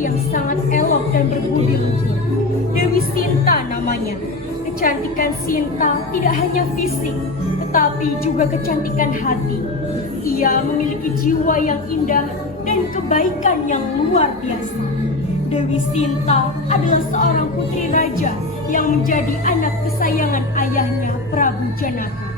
putri yang sangat elok dan berbudi luhur. Dewi Sinta namanya. Kecantikan Sinta tidak hanya fisik, tetapi juga kecantikan hati. Ia memiliki jiwa yang indah dan kebaikan yang luar biasa. Dewi Sinta adalah seorang putri raja yang menjadi anak kesayangan ayahnya Prabu Janaka.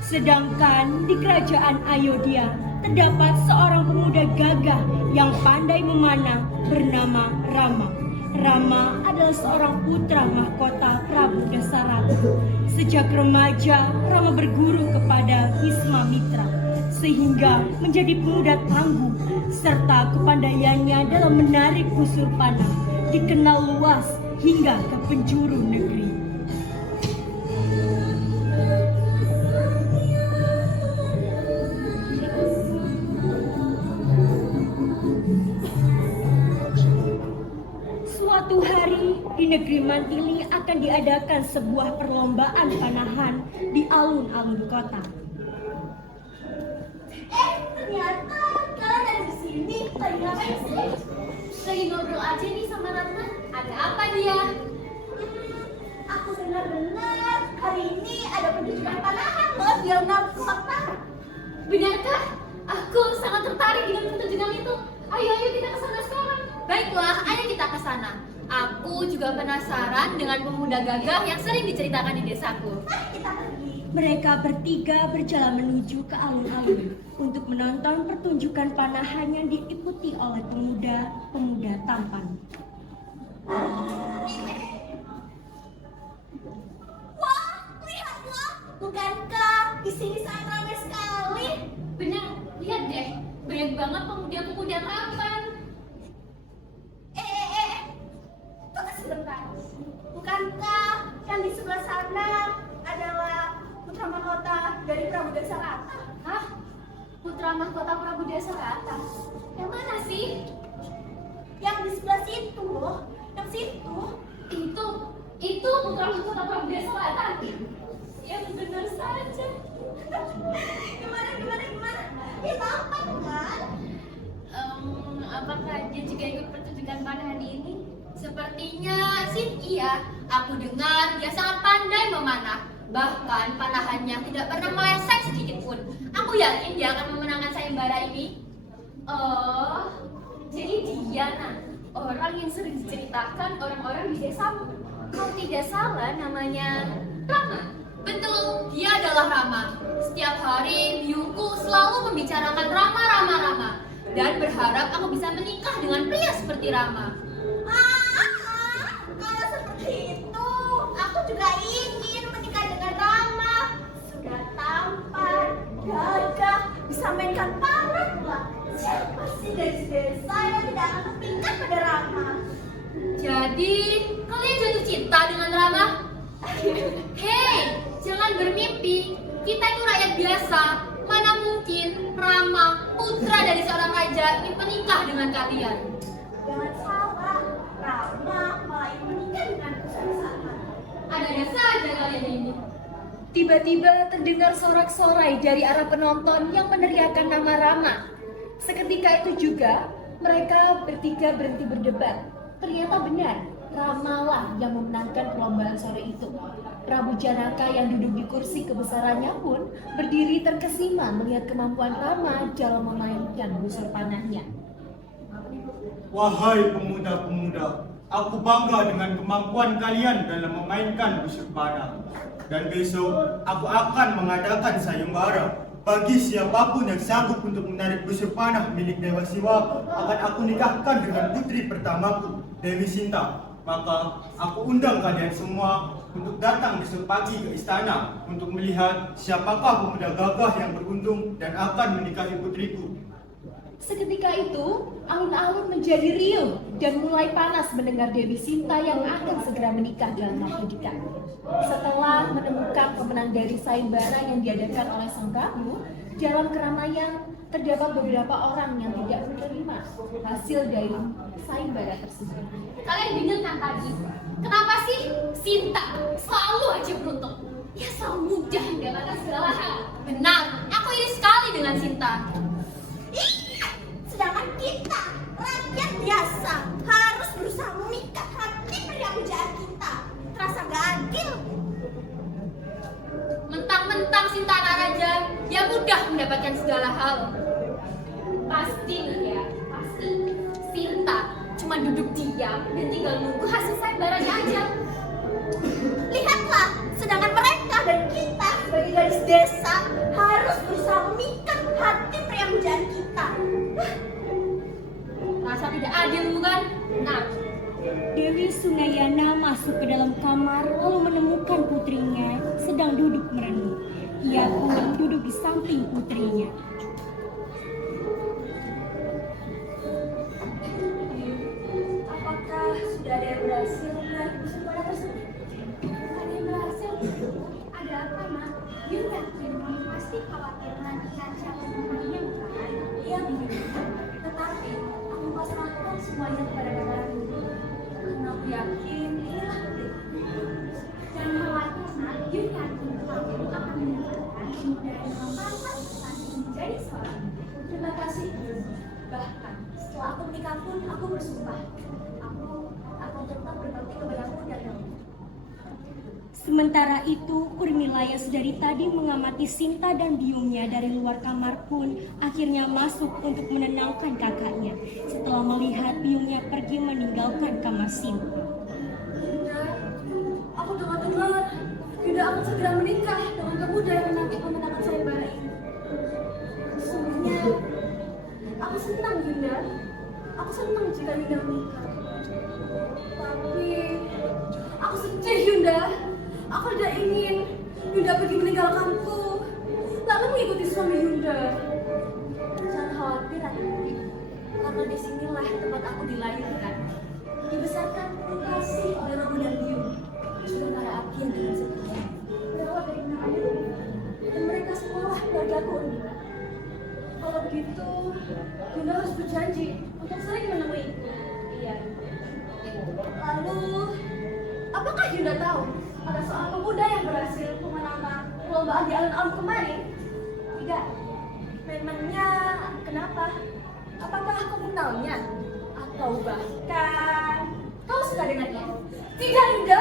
Sedangkan di kerajaan Ayodhya terdapat seorang pemuda gagah yang pandai memanah bernama Rama. Rama adalah seorang putra mahkota Prabu Dasarata. Sejak remaja, Rama berguru kepada Wiswamitra sehingga menjadi pemuda tangguh, serta kepandaiannya dalam menarik busur panah dikenal luas hingga ke penjuru negeri. Suatu hari di negeri Mantili akan diadakan sebuah perlombaan panahan di alun-alun kota. Ternyata kalian ada di sini. Lagi ngapain sih? Lagi ngobrol aja nih sama Ratna. Ada apa dia? Aku dengar-dengar hari ini ada pertunjukan panahan loh di alun-alun kota. Benarkah? Aku sangat tertarik dengan pertunjukan itu. Ayo kita ke sana sekarang. Baiklah, ayo kita ke sana. Aku juga penasaran dengan pemuda gagah yang sering diceritakan di desaku. Kita pergi. Mereka bertiga berjalan menuju ke alun-alun untuk menonton pertunjukan panahan yang diikuti oleh pemuda-pemuda tampan. Wah, lihatlah. Bukankah di sini sangat ramai sekali? Benar, lihat deh. Banyak banget pemuda-pemuda tampan. Tunggu sebentar. Bukankah yang di sebelah sana adalah putra mahkota dari Prabu Dasarata? Hah? Putra mahkota Prabu Dasarata? Yang mana sih? Yang di sebelah situ loh. Yang situ. Itu putra mahkota Prabu Dasarata. Ya benar saja. Gimana? Dia tampan kan? Apakah dia juga ikut pertunjukan panahan ini? Sepertinya sih iya. Aku dengar dia sangat pandai memanah. Bahkan panahannya tidak pernah meleset sedikit pun. Aku yakin dia akan memenangkan sayembara ini. Oh, jadi dia orang yang sering diceritakan orang-orang di desamu. Kalau tidak salah namanya Rama. Betul, dia adalah Rama. Setiap hari biungku selalu membicarakan Rama. Dan berharap aku bisa menikah dengan pria seperti Rama. Kalau seperti itu, aku juga ingin menikah dengan Rama. Sudah tampan, gagah, bisa mainkan panah pula. Siapa sih dari desa yang tidak akan terpikat pada Rama? Jadi, kalian jatuh cinta dengan Rama? Hei, jangan bermimpi. Kita itu rakyat biasa. Mana mungkin Rama, putra dari seorang raja, ingin menikah dengan kalian? Jangan salah, Rama malah ingin menikah dengan sana. Ada-ada saja kalian ini. Tiba-tiba terdengar sorak-sorai dari arah penonton yang meneriakkan nama Rama. Seketika itu juga mereka bertiga berhenti berdebat. Ternyata benar, Rama lah yang memenangkan perlombaan sore itu. Prabu Janaka yang duduk di kursi kebesarannya pun berdiri terkesima melihat kemampuan Rama dalam memainkan busur panahnya. Wahai pemuda-pemuda, aku bangga dengan kemampuan kalian dalam memainkan busur panah. Dan besok aku akan mengadakan sayembara. Bagi siapapun yang sanggup untuk menarik busur panah milik Dewa Siwa, akan aku nikahkan dengan putri pertamaku, Dewi Sinta. Maka aku undang kalian semua untuk datang besok pagi ke istana untuk melihat siapakah pemuda gagah yang beruntung dan akan menikahi putriku. Seketika itu, alun-alun menjadi riuh dan mulai panas mendengar Dewi Sinta yang akan segera menikah dalam waktu dekat. Setelah menemukan pemenang dari sayembara yang diadakan oleh sang prabu, dalam keramaian terdapat beberapa orang yang tidak menerima hasil dari sayembara tersebut. Kalian bingung kan tadi? Kenapa sih Sinta selalu aja beruntung? Dia selalu mudah mendapatkan segala hal. Benar, aku iri sekali dengan Sinta. Iya, sedangkan kita rakyat biasa Sinta harus berusaha memikat hati pria pujaan kita. Terasa gak adil. Mentang-mentang Sinta anak raja, dia mudah mendapatkan segala hal. Pasti nih ya, pasti Sinta cuma duduk diam dan tinggal nunggu hasil sayembaranya aja. Lihatlah, sedangkan mereka dan kita sebagai gadis desa harus berusaha memikat hati pria pujaan kita. Rasa tidak adil bukan? Nah, Dewi Sungayana masuk ke dalam kamar lalu menemukan putrinya sedang duduk merenung. Ia pun duduk di samping putrinya. Apakah sudah ada yang berhasil menarik musibah tersebut? Ada yang berhasil? Ada apa, Mak? You yakin pasti khawatir menantikan siapa pemenangnya, bukan? Iya, Bu. Tetapi aku pasrahkan semuanya kepada negara dulu. Karena aku yakin inilah detik. Jangan khawatir, Nak. You yakin kamu akan mendapatkan kemudahan yang pantas menjadi seorang. Terima kasih, Bu. Bahkan setelah aku menikah pun aku bersumpah aku akan tetap berbakti kepadamu dan kamu. Sementara itu, Urmila yang sedari tadi mengamati Sinta dan biungnya dari luar kamar pun akhirnya masuk untuk menenangkan kakaknya setelah melihat biungnya pergi meninggalkan kamar Sinta. Yunda, aku dengar Yunda akan segera menikah dengan pemuda yang memenangkan sayembara ini. Sesungguhnya aku senang, Yunda. Aku senang jika Yunda menikah. Tapi aku sedih, Yunda. Aku tidak ingin Yunda pergi meninggalkanku lalu mengikuti suami Yunda. Jangan khawatir, Adikku. Karena disinilah tempat aku dilahirkan, dibesarkan kasih oleh Romo dan Biung, sudah para api yang dengan setia berawat dari benak dan mereka semualah keluargaku. Kalau begitu, Yunda harus berjanji untuk sering menemuiku. Iya. Lalu, apakah Yunda tahu ada seorang pemuda yang berhasil memenangkan perlombaan di alun-alun kemarin? Tidak. Memangnya kenapa? Apakah aku kenalnya? Atau bahkan kau suka dengannya? Tidak, Yunda.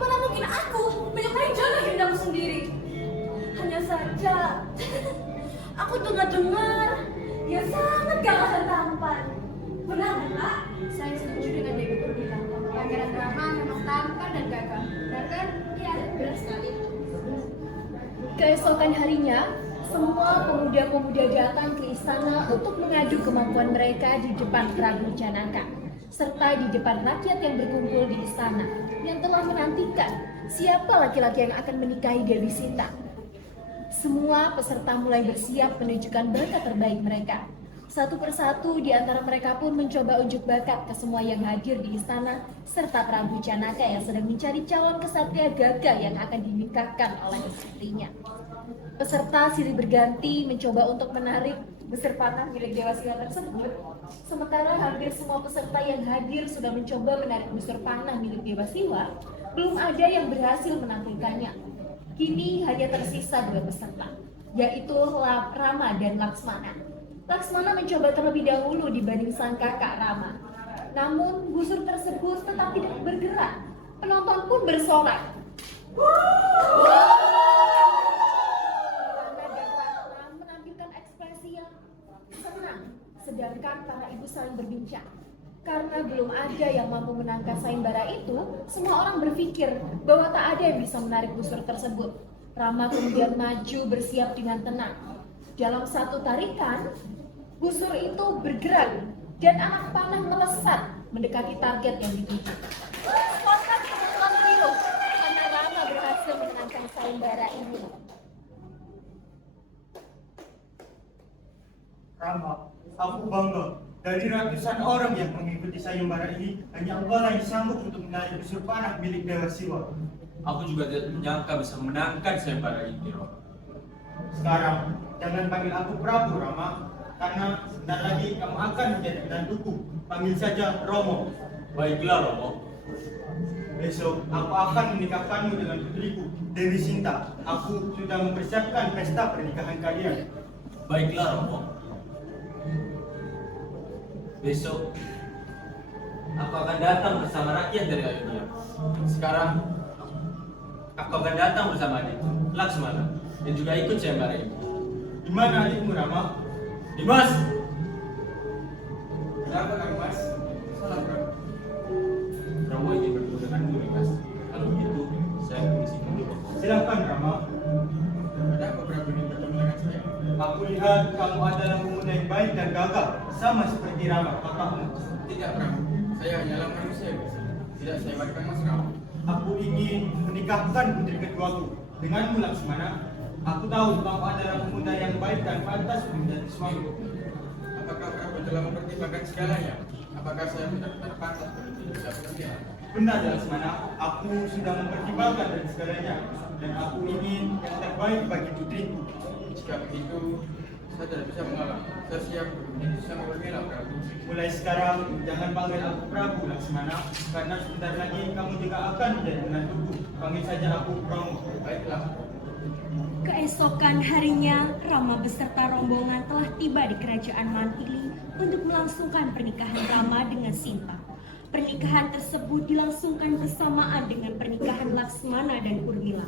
Mana mungkin aku menyukai jodoh Yundamu sendiri? Hanya saja aku dengar dia sangat gagah dan tampan. Benar, Kak? saya setuju dengan Dewi Urmila. Pangeran Rama memang tampan dan gagah. Bahkan, ya, benar sekali. Keesokan harinya, semua pemuda-pemuda datang ke istana untuk mengadu kemampuan mereka di depan Prabu Janaka, serta di depan rakyat yang berkumpul di istana, yang telah menantikan siapa laki-laki yang akan menikahi Dewi Sinta. Semua peserta mulai bersiap menunjukkan bakat terbaik mereka. Satu persatu di antara mereka pun mencoba unjuk bakat ke semua yang hadir di istana, serta Prabu Janaka yang sedang mencari calon kesatria gagah yang akan dinikahkan oleh istrinya. Peserta silih berganti mencoba untuk menarik busur panah milik Dewa Sila tersebut, sementara hampir semua peserta yang hadir sudah mencoba menarik busur panah milik Dewa Sila, belum ada yang berhasil menaklukkannya. Kini hanya tersisa dua peserta, yaitu Rama dan Laksmana. Laksmana mencoba terlebih dahulu dibanding sang kakak Rama. Namun busur tersebut tetap tidak bergerak. Penonton pun bersorak. Rama dan Rama menampilkan ekspresi yang senang, sedangkan para ibu saling berbincang. Karena belum ada yang mampu menangkap sayembara itu, semua orang berpikir bahwa tak ada yang bisa menarik busur tersebut. Rama kemudian maju bersiap dengan tenang. Dalam satu tarikan, busur itu bergerak dan anak panah melesat mendekati target yang dituju. Spontan kebetulan riuh karena Rama berhasil menangkan sayembara ini. Rama, aku bangga. Dari ratusan orang yang mengikuti sayembara ini, hanya engkau yang sanggup untuk menarik busur panah milik Dewa Siwa. Aku juga tidak menyangka bisa menangkan sayembara ini, Romo. Sekarang, jangan panggil aku Prabu, Rama. Karena sebentar lagi kamu akan menjadi menantuku. Panggil saja Romo. Baiklah, Romo. Besok, aku akan menikahkanmu dengan putriku, Dewi Sinta. Aku sudah mempersiapkan pesta pernikahan kalian. Baiklah, Romo. Besok aku akan datang bersama rakyat dari Ayodhya. Sekarang, aku akan datang bersama adikku, Laksmana, dan juga ikut sayembara ini. Di mana adikmu Rama? Dimas! Kenapa Kang Mas? Salam Prabu. Prabu ingin bertemu denganmu, Dimas. Kalau begitu, saya permisi dulu. Silakan Rama. Ada apa Prabu ingin bertemu dengan saya? Aku lihat kamu adalah pemuda yang baik dan gagah, sama seperti Rama, kakakmu. Tidak Prabu, saya hanyalah manusia biasa. Tidak saya Kang Mas Rama. Aku ingin menikahkan putri keduaku denganmu Laksmana. Aku tahu kamu adalah pemuda yang baik dan pantas menjadi suami. Apakah Prabu telah mempertimbangkan segalanya? Apakah saya benar-benar pantas untuk bisa bekerja? Benar Laksmana, aku sudah mempertimbangkan dari segalanya dan aku ingin yang terbaik bagi putriku. Jika begitu, saya tidak bisa mengalah. Saya siap untuk sama berbela Prabu. Mulai sekarang jangan panggil aku Prabu Laksmana, karena sebentar lagi kamu juga akan menjadi menantuku. Panggil saja aku Bromo. Baiklah. Keesokan harinya, Rama beserta rombongan telah tiba di kerajaan Mantili untuk melangsungkan pernikahan Rama dengan Sinta. Pernikahan tersebut dilangsungkan bersamaan dengan pernikahan Laksmana dan Urmila.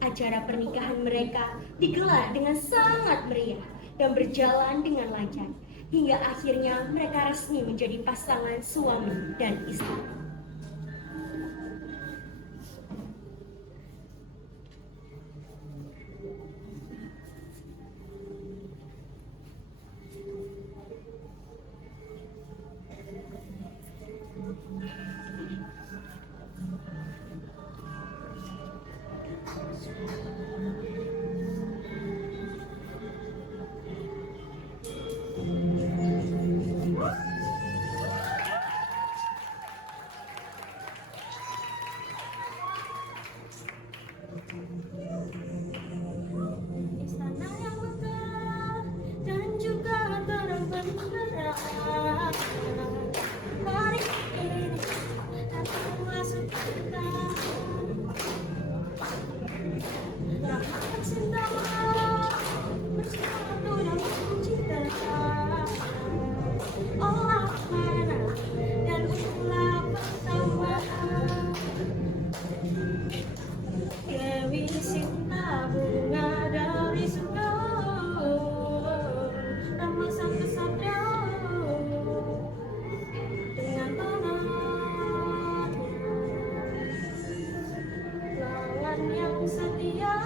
Acara pernikahan mereka digelar dengan sangat meriah dan berjalan dengan lancar. Hingga akhirnya mereka resmi menjadi pasangan suami dan istri. Istana yang megah dan juga terang benderang. Hari ini aku masuk kita. Rahmat cinta bersatu dalam cinta. Oh Laksmana dan Urmila bersama. Dewi Sinta bunga dari surga, Rama sang kesatria dengan tenangnya, lawan yang setia.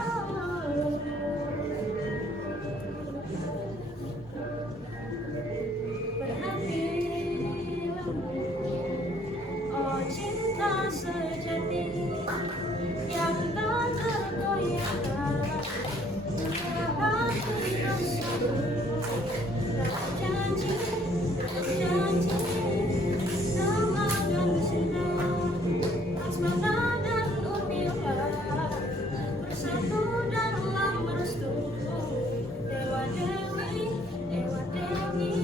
Berhati lembut, oh cinta sejati yang tak tergoyahkan, hati bersatu, janji, janji, Rama dan Sinta, Laksmana dan Urmila bersatu dalam restu. Dewa Dewi, Dewa Dewi.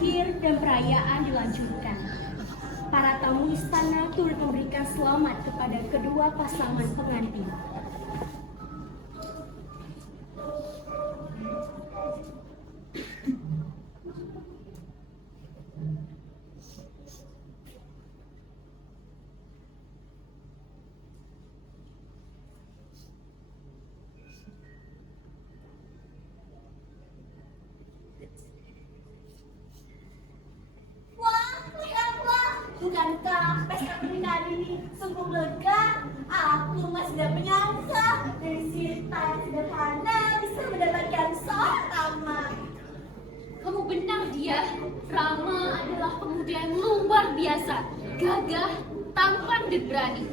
berakhir dan perayaan dilanjutkan. Para tamu istana turut memberikan selamat kepada kedua pasangan pengantin. Wah, lihatlah. Bukankah pesta pernikahan ini sungguh lega? Aku masih tidak menyangka dari Sinta yang sederhana bisa mendapatkan seorang Rama. Kamu benar dia. Rama adalah pemuda yang luar biasa, gagah, tampan dan berani.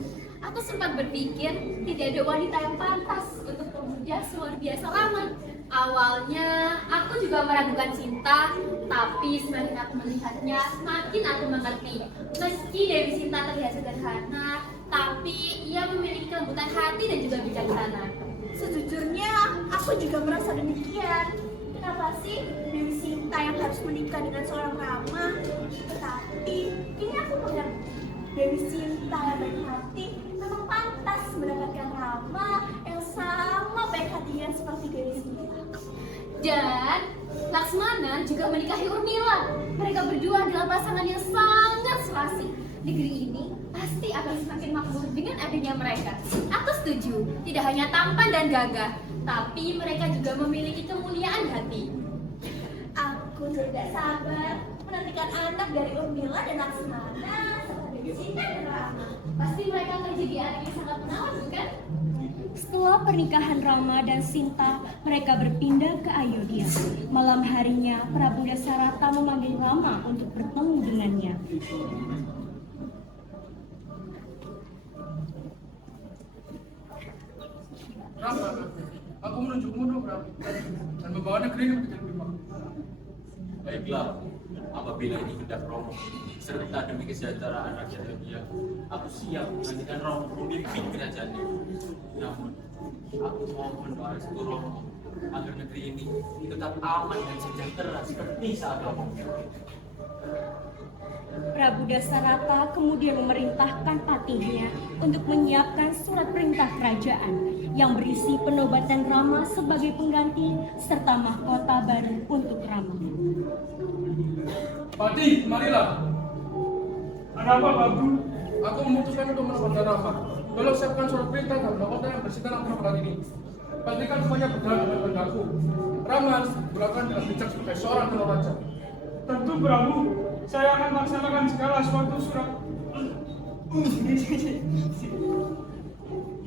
Aku sempat berpikir tidak ada wanita yang pantas untuk pemuda luar biasa Rama. Awalnya aku juga meragukan Sinta, tapi semakin aku melihatnya, semakin aku mengerti. Meski Dewi Sinta terlihat sederhana, tapi ia memiliki kelembutan hati dan juga bijaksana. Sejujurnya, aku juga merasa demikian. Kenapa sih Dewi Sinta yang harus menikah dengan seorang Rama? Tetapi ini aku mengerti. Dewi Sinta yang baik hati memang pantas mendapatkan Rama yang sama baik hatinya seperti Dewi Sinta. Dan Laksmana juga menikahi Urmila. Mereka berdua adalah pasangan yang sangat serasi. Negeri ini pasti akan semakin makmur dengan adanya mereka. Aku setuju, tidak hanya tampan dan gagah, tapi mereka juga memiliki kemuliaan hati. Aku tidak sabar menantikan anak dari Urmila dan Laksmana serta Dewi Sinta dan Rama. Pasti mereka akan jadi anak yang sangat menawan, bukan? Setelah pernikahan Rama dan Sinta, mereka berpindah ke Ayodhya. Malam harinya, Prabu Dasarata memanggil Rama untuk bertemu dengannya. Rama, aku menunjukmu dong, Rama, dan membawa negeri ini menjadi lebih makmur. Baiklah, apabila ini hendak Romo, serta demi kesejahteraan rakyat India, aku siap menggantikan Romo memimpin kerajaan ini. Namun, aku mohon doa restu Romo agar negeri ini tetap aman dan sejahtera seperti saat Romo. Prabu Dasarata kemudian memerintahkan patihnya untuk menyiapkan surat perintah kerajaan yang berisi penobatan Rama sebagai pengganti serta mahkota baru untuk Rama. Patih, marilah. Ada apa, Prabu? Aku memutuskan untuk menempatkan Rama. Tolong siapkan surat perintah dan mahkota yang bersih dalam perkara ini. Pastikan semuanya berjalan dengan kehendakku. Rama harus digunakan dengan bijak sebagai seorang calon raja. Tentu, Prabu. Saya akan melaksanakan segala suatu surat.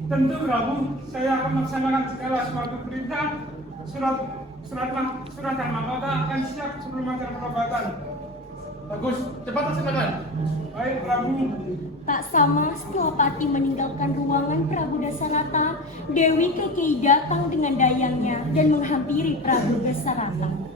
Tentu, Prabu. Saya akan melaksanakan segala suatu perintah. Surat dan mahkota akan siap sebelum acara penobatan. Bagus, cepat laksanakan. Baik, Prabu. Tak sama setelah Pati meninggalkan ruangan Prabu Dasarata, Dewi Kekei datang dengan dayangnya dan menghampiri Prabu Dasarata.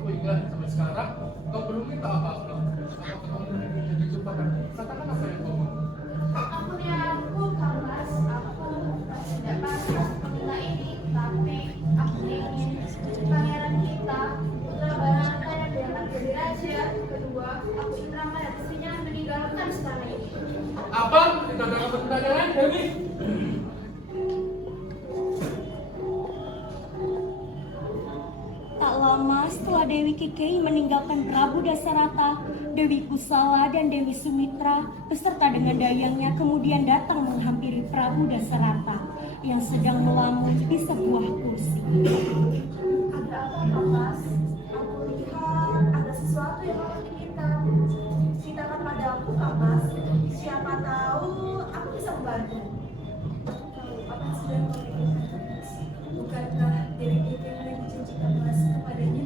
Aku ingat sampai sekarang kau belum minta apa-apa. Katakan apa yang kau mau. Ampuni aku, Kamas. Aku tidak pantas mengira ini, tapi aku ingin pangeran kita, putra Barata yang diangkat jadi raja. Kedua, aku ingin Rama dan istrinya meninggalkan istana ini. Apa? Tidak ada pertanyaan, Dewi? Tak lama setelah Dewi Kekei meninggalkan Prabu Dasarata, Dewi Kusala dan Dewi Sumitra beserta dengan dayangnya kemudian datang menghampiri Prabu Dasarata yang sedang melamun di sebuah kursi. Ada apa, Kamas? Aku lihat ada sesuatu yang kamu inginkan. Ceritakan padaku, Kamas. Siapa tahu aku bisa membantu. Apa yang sudah kau inginkan? Bukankah Dewi Kekei menjanjikan emas kepadanya?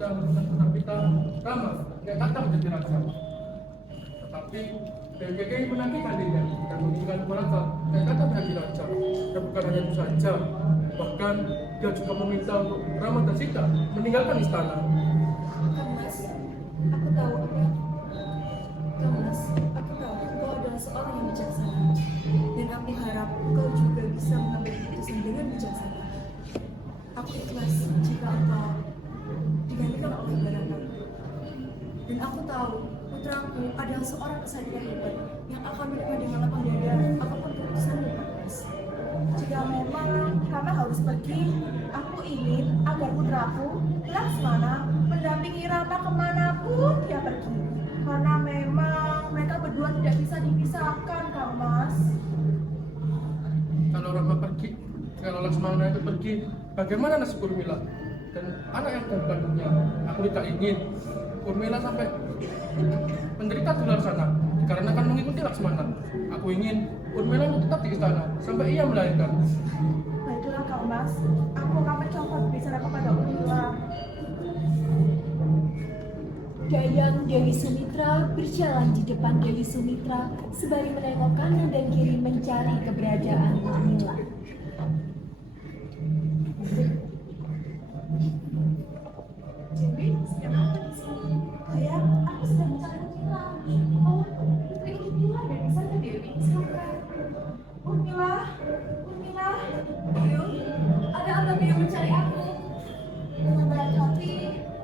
sudah menemukan putra kita Rama yang datang menjadi raja. Tetapi Dewi Keke menantikan dirinya dan menginginkan Barata yang datang menjadi raja. Dan bukan hanya itu saja, bahkan dia juga meminta untuk Rama dan Sita meninggalkan istana. Mas, aku tahu apa? Mas, aku tahu kau adalah seorang yang bijaksana. Dan aku harap kau juga bisa mengambil keputusan dengan bijaksana. Aku ikhlas jika engkau digantikan oleh Barata. Dan aku tahu putraku adalah seorang kesatria hebat yang akan menerima dengan lapang dada apapun keputusanmu, Mas. Jika memang Rama harus pergi, aku ingin agar putraku Laksmana mendampingi Rama kemanapun dia pergi. Karena memang mereka berdua tidak bisa dipisahkan, Kang Mas. Kalau Rama pergi, kalau Laksmana itu pergi, bagaimana nasib Urmila dan anak yang terkandungnya? Aku tidak ingin Urmila sampai menderita di luar sana dikarenakan mengikuti Laksmana. Aku ingin Urmila tetap di istana sampai ia melahirkan. Baiklah, Kang Mas. Aku akan mencoba berbicara kepada Urmila. Dayang Dewi Sumitra berjalan di depan Dewi Sumitra sembari menengok kanan dan kiri mencari keberadaan Urmila. Jadi, sedang apa di sini? Ayah, aku sedang mencari Urmila. Oh, putri Urmila dari sana, Dewi. Silakan. Urmila, Urmila. Biung, ada apa Biung mencari aku? Dengan berat hati,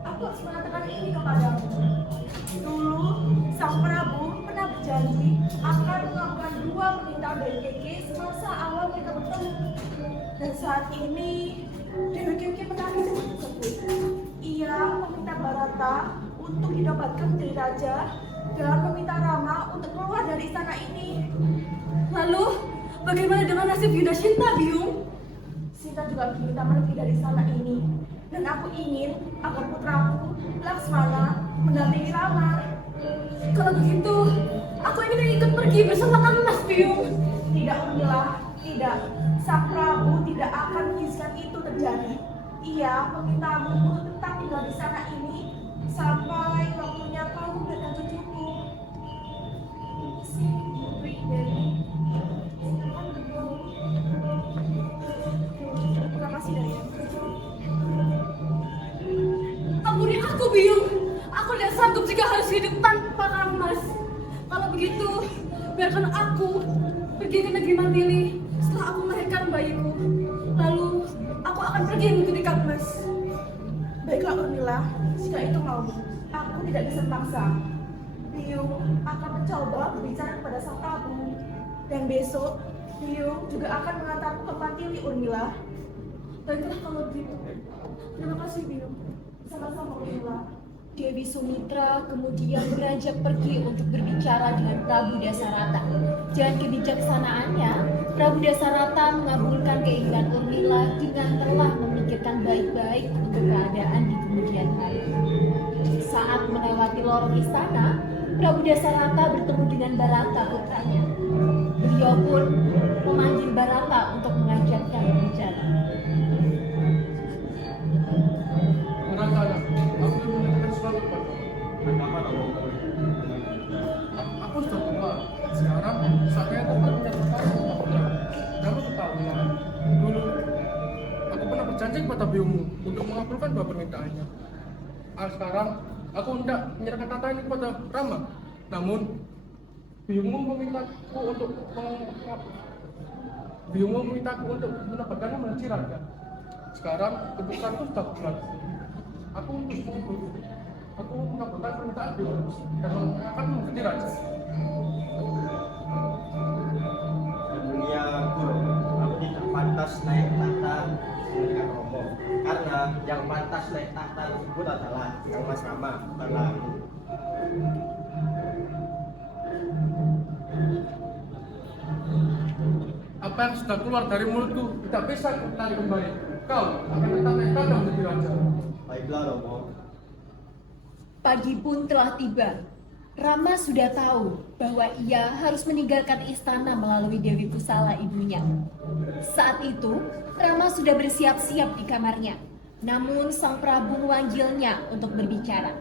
aku harus mengatakan ini kepadamu. Dulu, Sang Prabu pernah berjanji akan melakukan 2 permintaan dari Keke semasa awal mereka bertemu. Dan saat ini, Dewi Keke menangis tersebut. Ia meminta Barata untuk dinobatkan menjadi raja dan meminta Rama untuk keluar dari istana ini. Lalu, bagaimana dengan nasib Yunda Sinta, Biung? Sinta juga meminta pergi dari istana ini. Dan aku ingin agar putraku Laksmana mendampingi Rama. Kalau begitu, aku ingin ikut pergi bersama Kang Mas, Biung. Tidak, Urmila, tidak. Sang Prabu tidak akan mengizinkan itu terjadi. Ia memintamu untuk tetap tinggal di sana ini sampai waktunya kau memberikan cucuku. Si Putri Dewi. Silakan berdua. Terima kasih, Dayang. Ampuni aku, Biung. Aku tidak sanggup jika harus hidup tanpa Kang Mas. Kalau begitu, biarkan aku pergi ke negeri Mantili setelah aku melahirkan bayiku. Lalu, aku akan pergi mengikuti Kang Mas. Baiklah, Urmila, jika itu maumu, aku tidak bisa memaksa. Biung akan mencoba berbicara kepada Sang Prabu. Dan besok, Biung juga akan mengantarku ke Mantili, Urmila. Baiklah kalau begitu. Terima kasih, Biung. Sama-sama, Urmila. Dewi Sumitra kemudian beranjak pergi untuk berbicara dengan Prabu Dasarata. Dengan kebijaksanaannya, Prabu Dasarata mengabulkan keinginan Urmila dengan telah memikirkan baik-baik untuk keadaan di kemudian hari. Saat melewati lorong istana, Prabu Dasarata bertemu dengan Barata putranya. Beliau pun memanggil Barata untuk mengajaknya berbicara. Barata, anak, aku ingin mengatakan sesuatu padamu. Apa kamu? Aku sudah tua. Sekarang saatnya tepat menyatakan tentang putra. Kamu ketahuilah, dulu aku pernah berjanji kepada biungmu untuk mengabulkan 2 permintaannya. Sekarang aku hendak menyerahkan tata ini kepada Rama. Namun biungmu memintaku untuk mendapatkannya menjadi raja. Sekarang keputusanku sudah bulat. Aku mengabulkan permintaan biungmu dan akan menjadi raja. Dunia guru, aku tidak pantas naik tahta dengan Romo karena yang pantas naik tahta tersebut adalah Kang Mas Rama, bukanlah aku. Apa yang sudah keluar dari mulutku tidak bisa kutarik kembali. Kau akan tetap naik tahta menjadi raja. Baiklah Romo. Pagi pun telah tiba. Rama sudah tahu bahwa ia harus meninggalkan istana melalui Dewi Kusala ibunya. Saat itu, Rama sudah bersiap-siap di kamarnya. Namun sang Prabu memanggilnya untuk berbicara.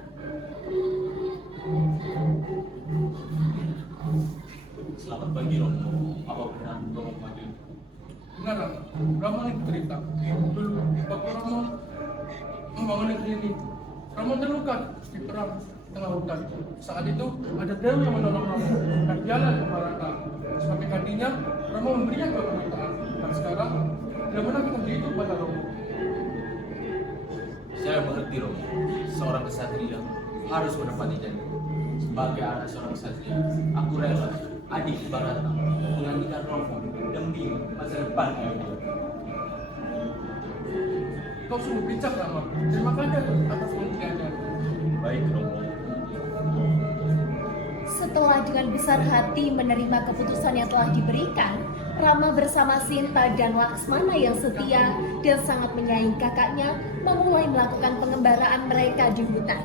Selamat pagi Romo. Apa benar Romo memanggil? Benar, Rama ini cerita. Dulu, waktu Rama membangun negeri ini, Rama terluka di perang tengah hutan. Saat itu ada Dewi yang menolong Rama dan dialah ke Barata. Sebagai gantinya, Rama memberinya kepermintaan. Dan sekarang, dia menagih negeri itu pada Rama. Saya mengerti Romo. Seorang kesatria harus menepati janji. Sebagai anak seorang kesatria, aku rela adik Barata menggantikan Romo demi masa depan Ayodhya. Kau sungguh bijak, Rama. Terima kasih atas pengertiannya. Baik Romo. Setelah dengan besar hati menerima keputusan yang telah diberikan, Rama bersama Sinta dan Laksmana yang setia dan sangat menyayangi kakaknya memulai melakukan pengembaraan mereka di hutan.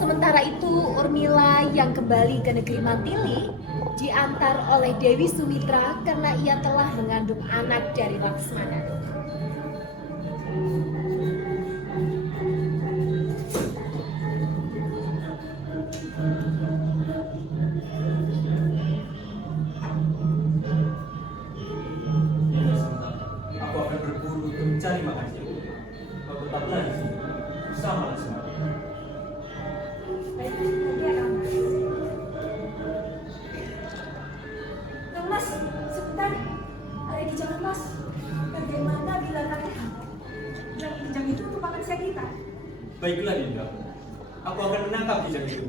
Sementara itu, Urmila yang kembali ke negeri Mantili diantar oleh Dewi Sumitra karena ia telah mengandung anak dari Laksmana. Aku akan berburu untuk mencari makan siang. Kau tetaplah di sini bersama Laksmana. Kang Mas, sebentar. Ada di jalan Mas. Bagaimana bila kakek yang pinjam itu untuk makan siang kita? Baiklah Dinda, aku akan menangkap kijang itu.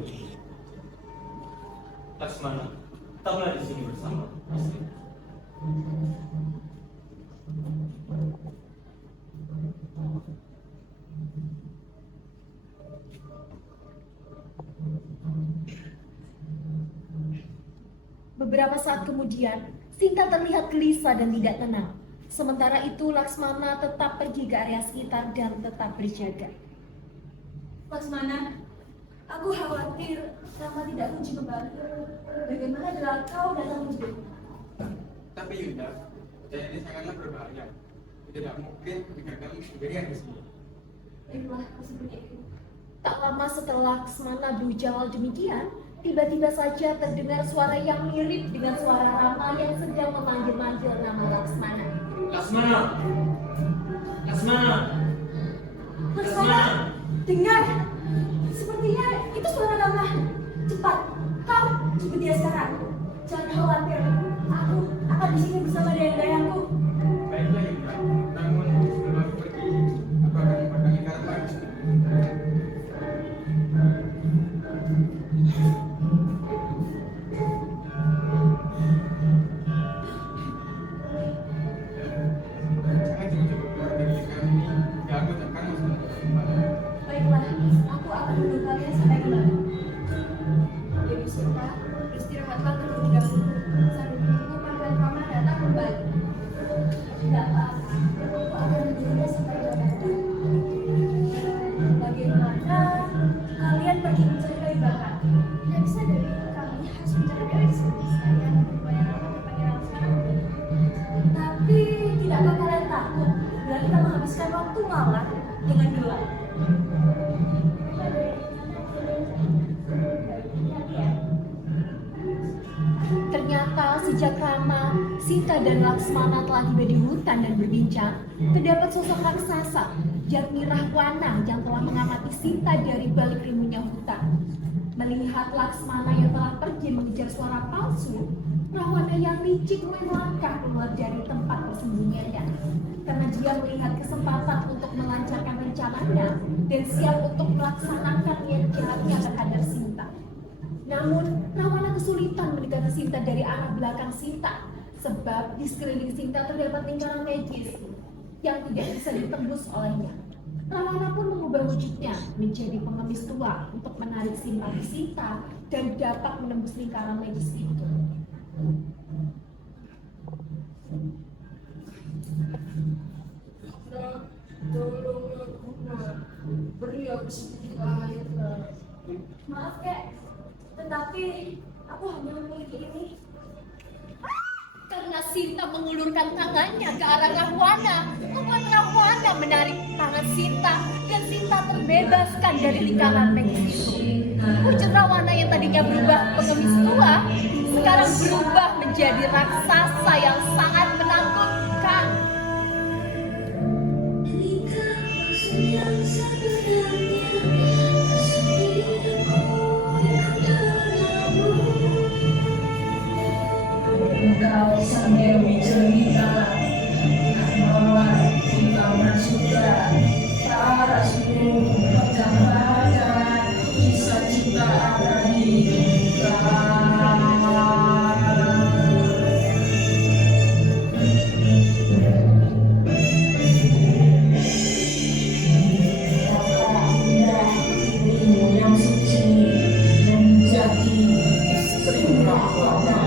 Laksmana, tetaplah di sini bersama istri. Beberapa saat kemudian, Sinta terlihat gelisah dan tidak tenang. Sementara itu, Laksmana tetap pergi ke area sekitar dan tetap berjaga. Laksmana, aku khawatir Rama tidak kunjung kembali. Bagaimana bila kau datang juga? Tapi Yunda, kejadian ini sangatlah berbahaya. Tidak mungkin meninggalkan sendirian di sini. Baiklah, aku seperti itu. Tak lama setelah Laksmana berujar hal demikian, tiba-tiba saja terdengar suara yang mirip dengan suara Rama yang sedang memanggil-manggil nama Laksmana. Laksmana! Laksmana! Laksmana, dengar. Sepertinya itu suara Rama. Cepat, kau jemput dia sekarang. Jangan khawatir, aku akan di sini bersama dayang-dayangku. Baiklah Yunda, namun sebelum aku pergi, aku akan memandangi kartu lagi. Jangan coba-coba keluar dari lingkaran ini, ya aku tak akan masuk. Baiklah, aku akan menunggu kalian sampai kembali. Dewi Sinta, beristirahatlah terlebih dahulu sambil menunggu pangeran Rama datang kembali. Tidak apa-apa, aku akan menunggunya sampai dia datang. Bagaimana kalian pergi mencari kayu bakar? Tidak bisa dari kami harus mencari Dewi di sini. Saya akan membayar untuk pangeran sekarang. Tapi tidakkah kalian takut bila kita menghabiskan waktu malam dengan gelap? Ternyata sejak Rama, Sinta dan Laksmana telah tiba di hutan dan berbincang, terdapat sosok raksasa, yakni Rahwana yang telah mengamati Sinta dari balik rimbunnya hutan. Melihat Laksmana yang telah pergi mengejar suara palsu, Rahwana yang licik mulai melangkah keluar dari tempat persembunyiannya. Karena dia melihat kesempatan untuk melancarkan rencananya dan siap untuk melaksanakan niat jahatnya terhadap Sinta. Namun, Rahwana kesulitan mendekati Sinta dari arah belakang Sinta, sebab di sekeliling Sinta terdapat lingkaran magis yang tidak bisa ditembus olehnya. Rahwana pun mengubah wujudnya menjadi pengemis tua untuk menarik simpati Sinta dan dapat menembus lingkaran magis itu. Tolong aku, beri aku sedikit air. Maaf kek, tetapi aku hanya memiliki ini. Karena Sinta mengulurkan tangannya ke arah Rahwana, membuat Rahwana Rama menarik tangan Sinta dan Sinta terbebaskan dari lingkaran magis itu. Wujud Rahwana yang tadinya berubah pengemis tua sekarang berubah menjadi raksasa yang sangat menakutkan. Engkau sambil bercerita bahwa kita bersuka para suku menggambarakan kisah cinta abadi kita. Yang suci menjadi istri Rahwana.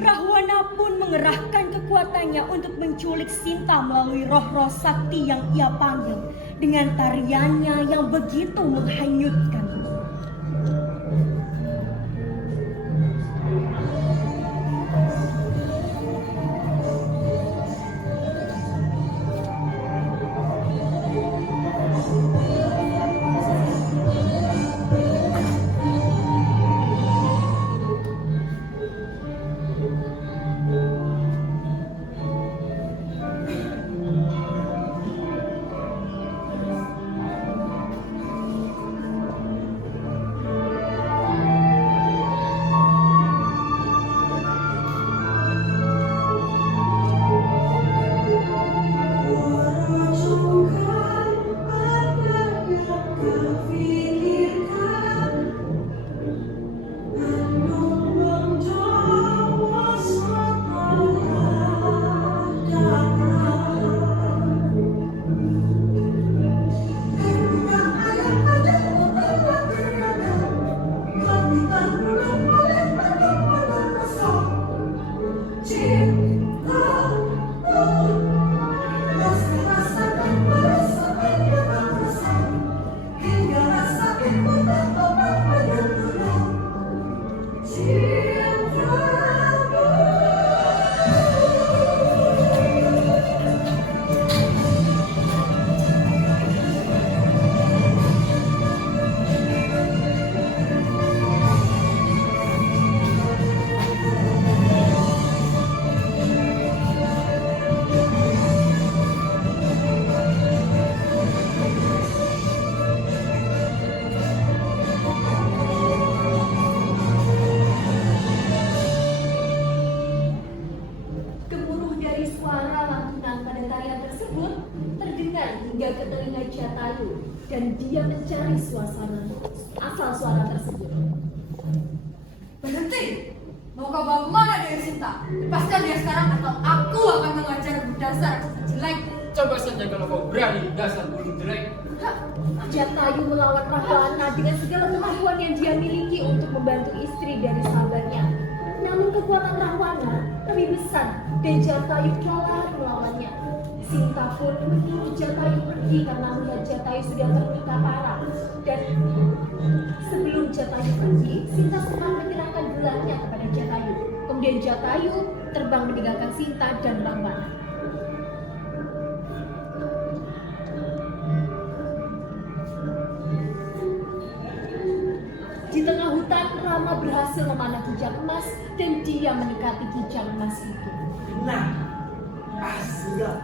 Rahwana pun mengerahkan kekuatannya untuk menculik Sinta melalui roh-roh sakti yang ia panggil dengan tariannya yang begitu menghanyutkan. hingga ke telinga Jatayu dan dia mencari suasana asal suara tersebut. Berhenti! Mau kau bawa kemana Dewi Sinta? Lepaskan dia sekarang atau aku akan mengajar berdasar jelek. Coba saja kalau kau berani dasar burung jelek. Jatayu melawan Rahwana dengan segala kemampuan yang dia miliki untuk membantu istri dari sahabatnya. Namun kekuatan Rahwana lebih besar dan Jatayu kalah melawannya. Sinta pun menyuruh Jatayu pergi karena melihat Jatayu sudah terluka parah. Dan sebelum Jatayu pergi, Sinta sempat menyerahkan gelangnya kepada Jatayu. Kemudian Jatayu terbang meninggalkan Sinta dan Rahwana. Di tengah hutan, Rama berhasil memanah kijang emas dan dia mendekati kijang emas itu. Nah, sudah.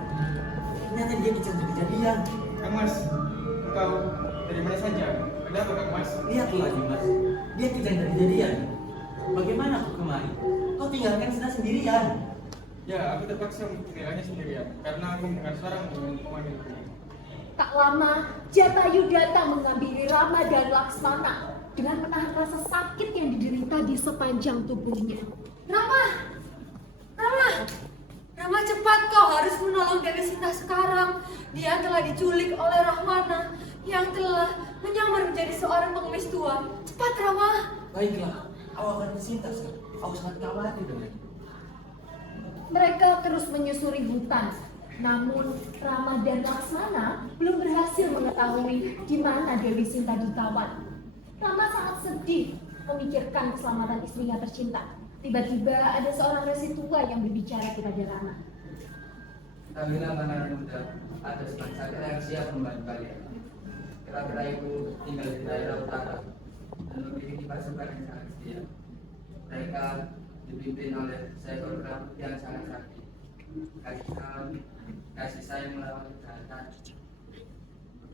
Ternyata dia kejadian. Kang Mas, kau dari mana saja? Ada apa Kang Mas? Lihatlah Mas, dia kejadian. Bagaimana aku kemari? Kau tinggalkan Sinta sendirian. Ya, aku terpaksa menilainya sendirian karena aku mendengar suara memanggilku. Tak lama, Jatayu datang menghampiri Rama dan Laksmana dengan menahan rasa sakit yang diderita di sepanjang tubuhnya. Rama cepat, kau harus menolong Dewi Sinta sekarang. Dia telah diculik oleh Rahwana yang telah menyamar menjadi seorang pengemis tua. Cepat Rama. Baiklah, aku akan ke Sinta. Aku sangat khawatir dengan itu. Mereka terus menyusuri hutan. Namun Rama dan Laksmana belum berhasil mengetahui di mana Dewi Sinta ditawan. Rama sangat sedih memikirkan keselamatan istrinya tercinta. Tiba-tiba ada seorang resi tua yang berbicara kepada Rama. Kamilah anak muda, ada teman saya yang siap membantu kalian. Kira-kira itu tinggal di daerah utara dan memiliki pasukan yang sangat setia. Mereka dipimpin oleh seekor rambut yang sangat sakti. Kasih sayang melawan kejahatan.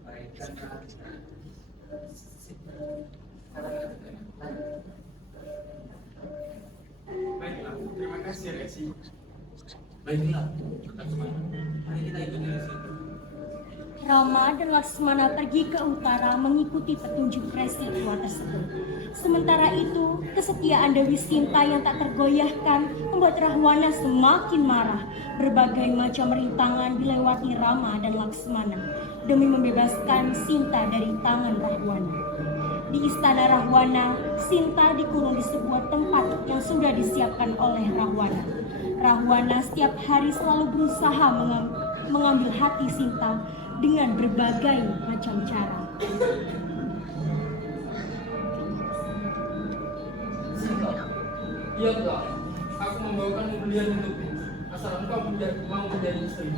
Kebaikan kehadiran. Baiklah, terima kasih Resi. Baiklah, tetap semangat. Mari kita ikuti di situ. Rama dan Laksmana pergi ke utara mengikuti petunjuk resi tua tersebut. Sementara itu, kesetiaan Dewi Sinta yang tak tergoyahkan membuat Rahwana semakin marah. Berbagai macam rintangan dilewati Rama dan Laksmana demi membebaskan Sinta dari tangan Rahwana. Di istana Rahwana, Sinta dikurung di sebuah tempat yang sudah disiapkan oleh Rahwana. Rahwana setiap hari selalu berusaha mengambil hati Sinta dengan berbagai macam cara. Sinta, lihatlah, aku membawakan pembelian untukmu. Asal engkau mau menjadi istri.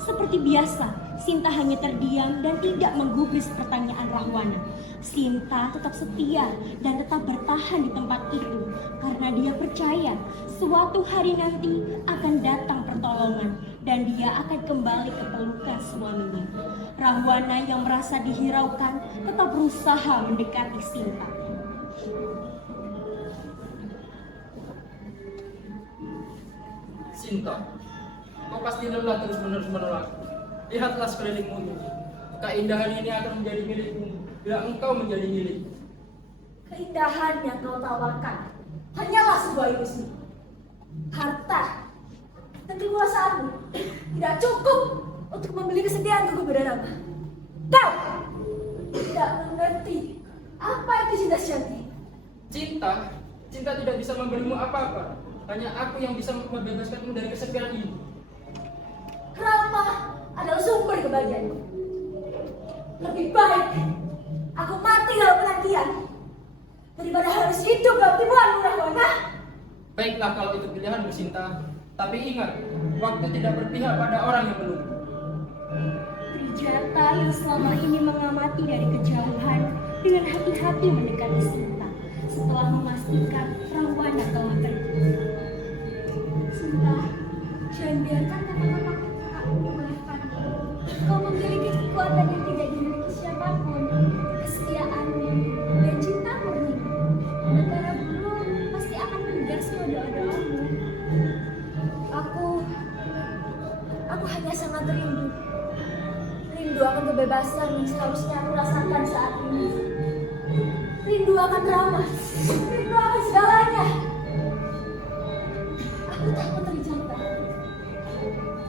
Seperti biasa, Sinta hanya terdiam dan tidak menggubris pertanyaan Rahwana. Sinta tetap setia dan tetap bertahan di tempat itu karena dia percaya suatu hari nanti akan datang pertolongan dan dia akan kembali ke pelukan suaminya. Rahwana yang merasa dihiraukan tetap berusaha mendekati Sinta. Sinta, kau pasti lelah terus-menerus menolak. Lihatlah sekelilingmu ini. Keindahan ini akan menjadi milikmu bila engkau menjadi milik. Keindahan yang kau tawarkan hanyalah sebuah ilusi. Harta dan kekuasaanmu tidak cukup untuk membeli kesediaanku kepada Rama. Kau tidak mengerti apa itu cinta sejati. Cinta tidak bisa memberimu apa-apa. Hanya aku yang bisa membebaskanmu dari kesepian ini. Rama adalah sumber kebahagiaanku. Lebih baik aku mati dalam penantian daripada harus hidup dalam tipuanmu, Rahwana. Baiklah kalau itu pilihanmu, Sinta. Tapi ingat, waktu tidak berpihak pada orang yang menunggu. Trijata yang selama ini mengamati dari kejauhan dengan hati-hati mendekati Sinta setelah memastikan Rahwana telah pergi. Sinta, jangan biarkan kata-kataku mengalahkanmu. Kau memiliki kekuatan yang tidak dimiliki siapapun, kesetiaanmu dan cinta murni. Negara burung pasti akan mendengar semua doa-doamu. Aku hanya sangat rindu. Rindu akan kebebasan yang seharusnya aku rasakan saat ini. Rindu akan Rama. Rindu akan segalanya. Aku takut terjatuh.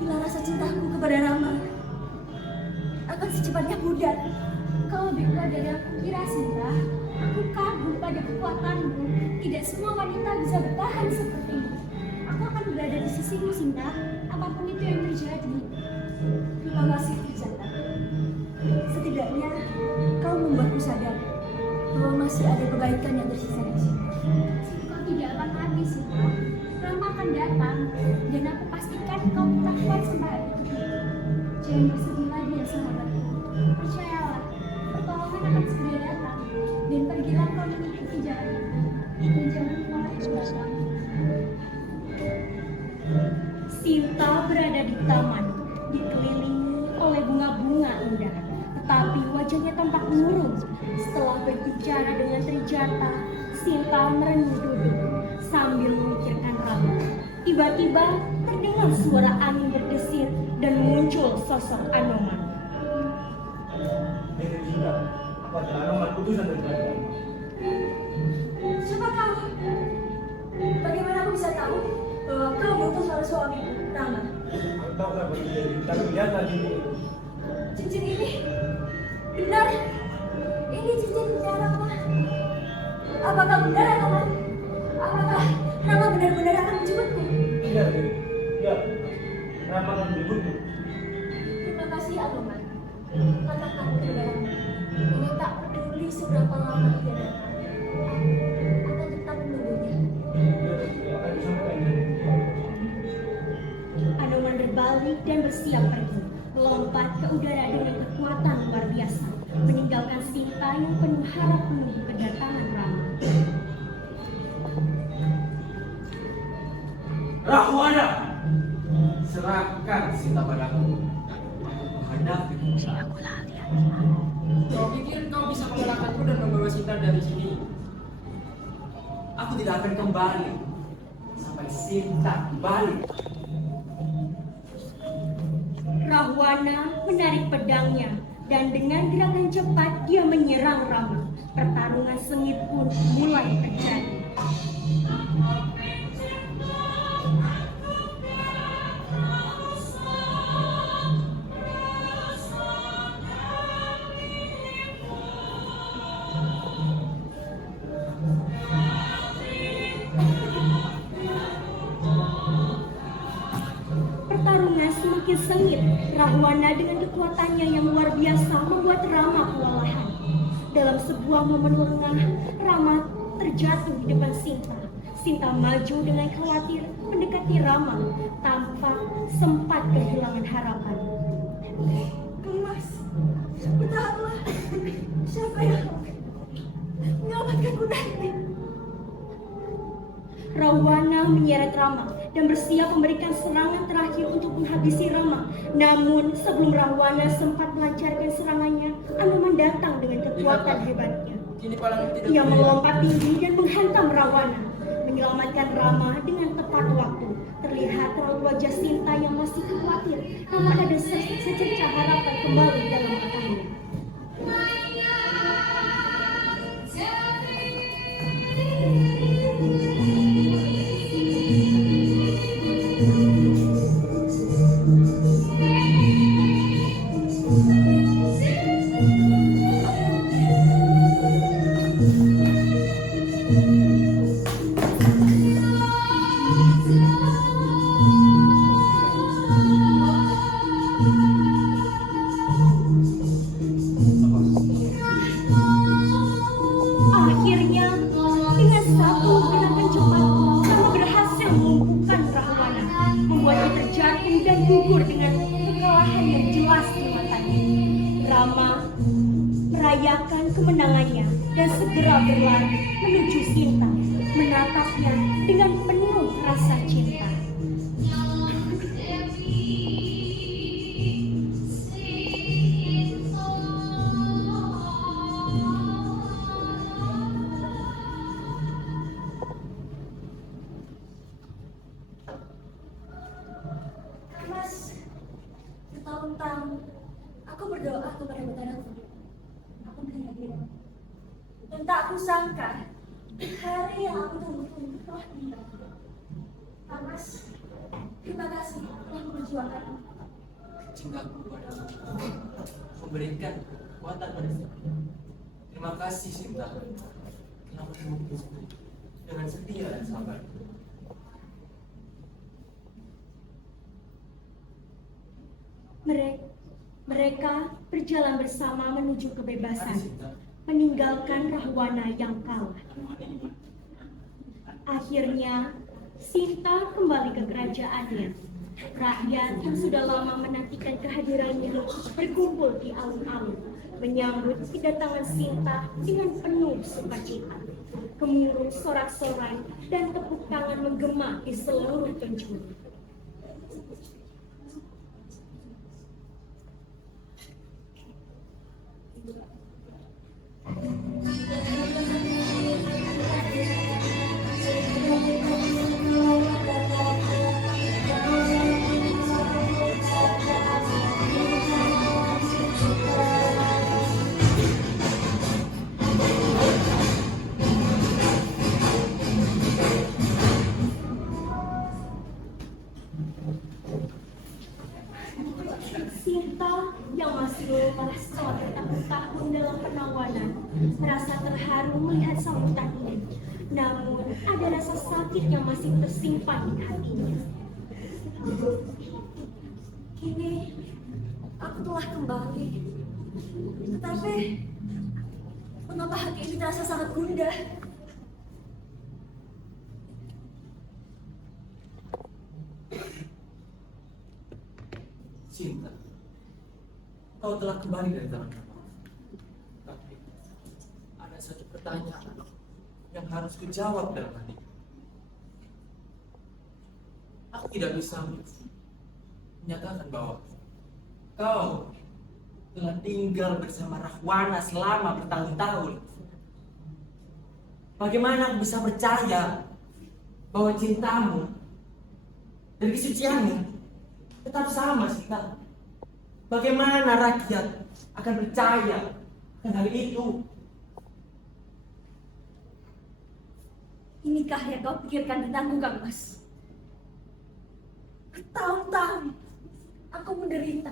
Bila rasa cintaku kepada Rama akan secepatnya pudar. Kau lebih kuat dari aku kira, Sinta. Aku kagum pada kekuatanmu. Tidak semua wanita bisa bertahan seperti ini. Aku akan berada di sisimu, Sinta. Apapun itu yang terjadi. Terima kasih, Trijata. Setidaknya kau membuatku sadar bahwa masih ada kebaikan yang tersisa di sini. Kau tidak akan mati, Sinta. Rama akan datang dan aku pastikan kau tetap kuat sampai hari itu. Jangan bersedih lagi ya, sahabatku. Percayalah, pertolongan akan segera datang dan pergilah kau mengikuti jalan itu dan jangan kemana ke belakang. Sinta berada di taman, dikelilingi oleh bunga-bunga indah. Tetapi wajahnya tampak murung. Setelah berbicara dengan Trijata, Sinta merenung duduk sambil memikirkan Rama. Tiba-tiba terdengar suara angin berdesir dan muncul sosok Anoman. Apa ada Anoman putusan dari Tuhan? Siapa kau? Bagaimana aku bisa tahu bahwa kau diutus oleh suami Rama? Engkau kan berdiri, tapi lihat lagi. Cincin ini benar. Ini cincinnya Rama. Apakah benar, Anoman? Apakah Rama benar-benar akan menjemputku? Tidak, tidak. Rama akan menjemputmu. Terima kasih, Anoman. Katakan kebenaranmu. Ini tak peduli seberapa lama dia datang. Akan tetap menunggunya. Anoman berbalik dan bersiap pergi, melompat ke udara dengan kekuatan luar biasa, meninggalkan Sinta yang penuh harap menunggu kedatangan Rama. Rahwana, serahkan Sinta padaku. Menghadapi Kau pikir kau bisa mengalahkanku dan membawa Sinta dari sini? aku tidak akan kembali sampai Sinta kembali. Rahwana menarik pedangnya dan dengan gerakan cepat dia menyerang Rama. Pertarungan sengit pun mulai terjadi. Pertarungan semakin sengit. Rahwana dengan kekuatannya yang luar biasa membuat Rama kewalahan. Dalam sebuah momen lengah, Rama terjatuh di depan Sinta. Sinta maju dengan khawatir mendekati Rama tanpa sempat kehilangan harapan. Kemas, bertahanlah. Siapa yang menyelamatkan kuda ini? Rahwana menyeret Rama dan bersiap memberikan serangan terakhir untuk menghabisi Rama. Namun sebelum Rahwana sempat melancarkan serangannya, Anoman datang dengan kekuatan hebatnya. Kini palang tidak Ia berdaya. melompat tinggi dan menghantam Rahwana, menyelamatkan Rama dengan tepat waktu. Terlihat raut wajah Sinta yang masih khawatir, namun ada secercah harapan kembali dalam matanya. Akhirnya, dengan satu gerakan cepat, Rama berhasil melumpuhkan Rahwana, membuatnya terjatuh dan gugur dengan kekalahan yang jelas di matanya. Rama merayakan kemenangannya dan segera berlari menuju Sinta, menatapnya dengan penuh rasa cinta. Mas, bertahun-tahun aku berdoa kepada Bataraku. Aku berhadir. Dan tak kusangka hari yang aku tunggu-tunggu telah tiba. Mas, terima kasih telah memperjuangkan. Cintaku padamu memberikan kekuatan padaku. Terima kasih Sinta, telah menungguku dengan setia dan sabar. Mereka berjalan bersama menuju Mari kebebasan, Sinta, meninggalkan Rahwana yang kalah. Akhirnya, Sinta kembali ke kerajaannya. Rakyat yang sudah lama menantikan kehadirannya berkumpul di alun-alun, menyambut kedatangan Sinta dengan penuh sukacita. Gemuruh sorak-sorai dan tepuk tangan menggema di seluruh penjuru. Sinta yang masih lelah setelah bertahun-tahun dalam penawanan merasa terharu melihat sambutan ini. Namun ada rasa sakit yang masih tersimpan di hatinya. Kini aku telah kembali. Tetapi Mengapa hati ini terasa sangat gundah? Cinta, kau telah kembali dari tanah Rama. Tapi ada satu pertanyaan yang harus kujawab dalam hati. Aku tidak bisa menyatakan bahwa kau telah tinggal bersama Rahwana selama bertahun-tahun. Bagaimana aku bisa percaya bahwa cintamu dan kesucianmu tetap sama, Sinta? Bagaimana rakyat akan percaya akan hal itu? Inikah yang kau pikirkan tentangku, Kang Mas? Bertahun-tahun aku menderita.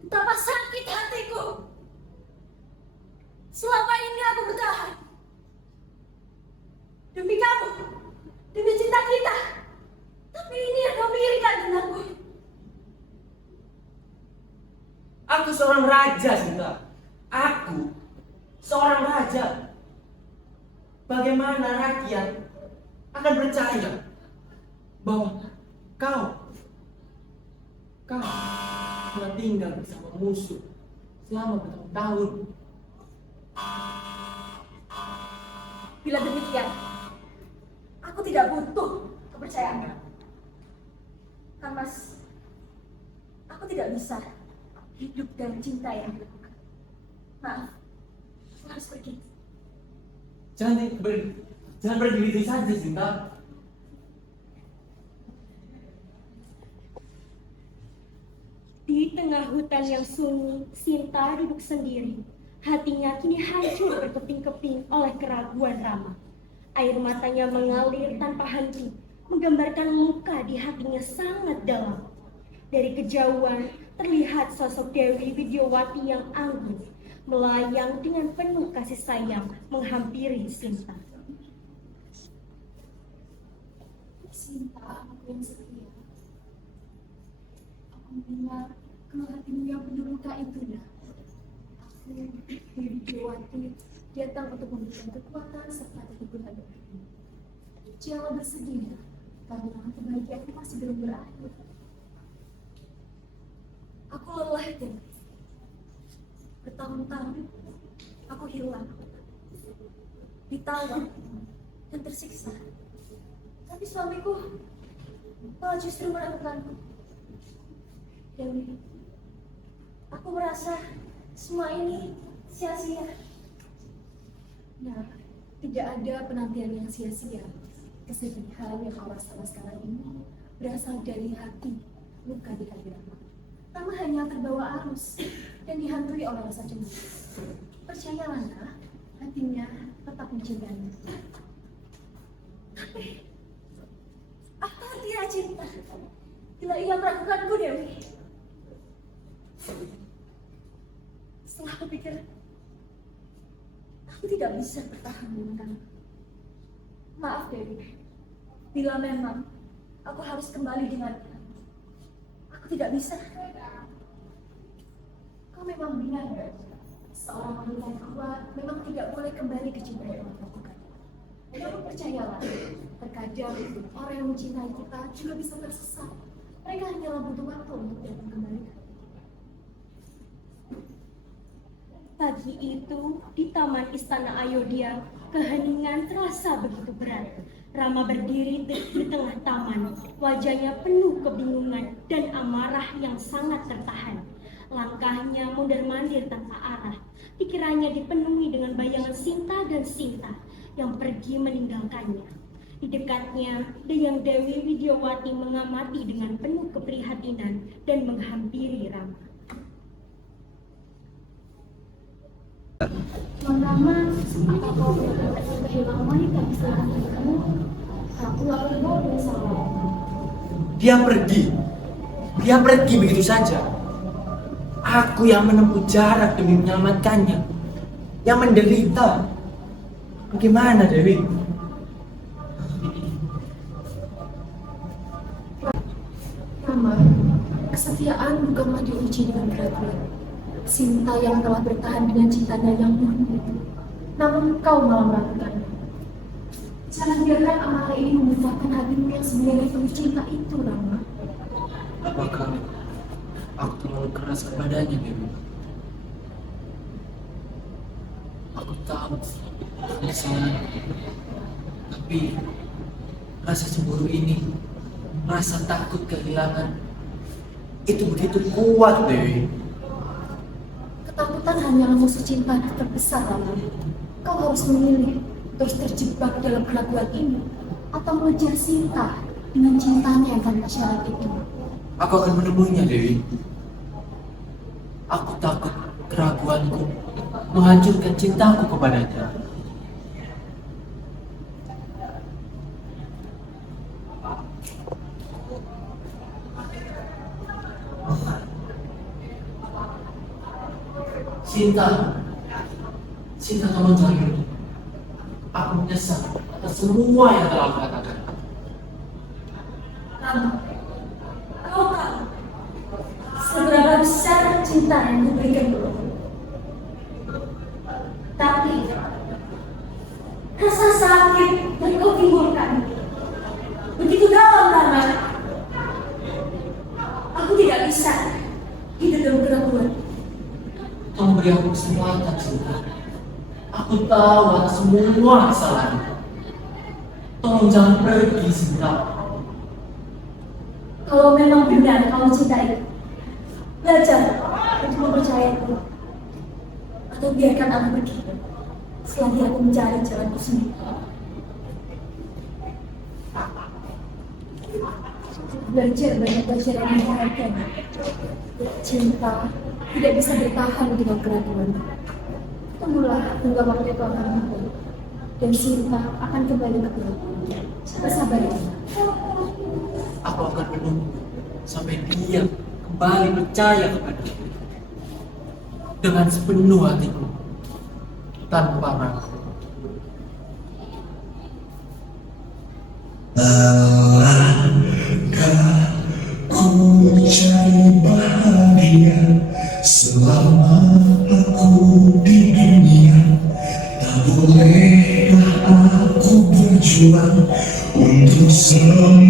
Betapa sakit hatiku. Selama ini aku bertahan. Demi kamu, demi cinta kita. Tapi ini yang kau pikirkan tentangku. Aku seorang raja, Sinta. Aku seorang raja. Bagaimana rakyat akan percaya bahwa kau telah tinggal bersama musuh selama bertahun-tahun? Bila demikian, aku tidak butuh kepercayaan. Kang Mas, aku tidak bisa hidup dan cinta yang berlaku. Maaf, aku harus pergi. Jangan berdiri saja, Sinta. Di tengah hutan yang sunyi, Sinta duduk sendiri. Hatinya kini hancur berkeping-keping oleh keraguan Rama. Air matanya mengalir tanpa henti, menggambarkan muka di hatinya sangat dalam. Dari kejauhan, terlihat sosok Dewi Widyawati yang anggun, melayang dengan penuh kasih sayang menghampiri Sinta. Sinta, aku yang setia. Aku mendengar kalau hatimu yang penuh luka itu, nak. Aku, Dewi Widyawati, datang untuk memberikan kekuatan serta keteguhan. Jangan bersedih, karena kebahagiaanku masih belum berakhir. Aku lelah, Dewi. Bertahun-tahun aku hilang, ditawan, dan tersiksa. Tapi suamiku malah justru melakukanku. Dewi, aku merasa semua ini sia-sia. Nah, tidak ada penantian yang sia-sia. Kesedihan yang kau rasakan sekarang ini berasal dari hati, luka di hati Rama. Rama hanya terbawa arus dan dihantui oleh rasa cemburu. Percayalah, nak, hatinya tetap mencintaimu. Tapi apa artinya cinta bila ia meragukanku, Dewi? Setelah aku pikir, aku tidak bisa bertahan dengan kamu. Maaf, Dewi. Bila memang aku harus kembali dengannya, aku tidak bisa. Kau memang benar. Seorang wanita yang kuat memang tidak boleh kembali ke cinta yang melakukan. Namun percayalah, terkadang orang yang mencintai kita juga bisa tersesat. Mereka hanyalah butuh waktu untuk datang kembali. Pagi itu, di taman istana Ayodhya, keheningan terasa begitu berat. Rama berdiri di tengah taman, wajahnya penuh kebingungan dan amarah yang sangat tertahan. Langkahnya mondar-mandir tanpa arah. Pikirannya dipenuhi dengan bayangan Sinta dan Sinta yang pergi meninggalkannya. Di dekatnya, Dayang Dewi Widyawati mengamati dengan penuh keprihatinan dan menghampiri Rama. Rama, apa kau kehilangan wanita di sebelah kamu? Aku lalu bawa dengan salah. Dia pergi begitu saja. Aku yang menempuh jarak demi menyelamatkannya, yang menderita. Bagaimana, Dewi? Rama, kesetiaan bukanlah diuji dengan berat-berat. Sinta yang telah bertahan dengan cintanya yang murni. Namun kau malah meragukannya. Jangan biarkan amarah ini membutakan hatimu yang sebenarnya penuh cinta itu, Rama. Apakah aku terlalu keras kepadanya, Dewi? Aku tahu ini salah, tapi rasa cemburu ini, rasa takut kehilangan, itu begitu kuat, Dewi. Ketakutan hanyalah musuh cinta terbesar, Rama. Kau harus memilih terus terjebak dalam keraguan ini atau mengejar Sinta dengan cintanya yang tanpa syarat itu. Aku akan menemuinya, Dewi. Aku takut keraguanku menghancurkan cintaku kepadanya. Sinta, tolong jangan pergi. Aku menyesal atas semua yang telah aku katakan. Rama, kau tahu seberapa besar cinta yang diberikan padamu. Tapi rasa sakit yang kau timbulkan begitu dalam, Rama. Aku tidak bisa hidup dalam keraguan. Tolong beri aku kesempatan, Sinta. Aku tahu atas semua kesalahan. Tolong jangan pergi, Sinta. Kalau memang benar kau cintai, belajar untuk mempercayaiku. Atau biarkan aku pergi selagi aku mencari jalanku sendiri. Belajar banyak pelajaran yang berharga. Cinta tidak bisa bertahan dengan keraguan. Tunggulah hingga waktu itu akan tiba, dan Sinta akan kembali ke keraguan. Bersabar ya. Aku akan menunggu sampai dia kembali percaya kepadaku dengan sepenuh hatiku, tanpa ragu. Alangkah ku cari bahagia selama aku di dunia. Tak bolehkah aku berjuang untuk semua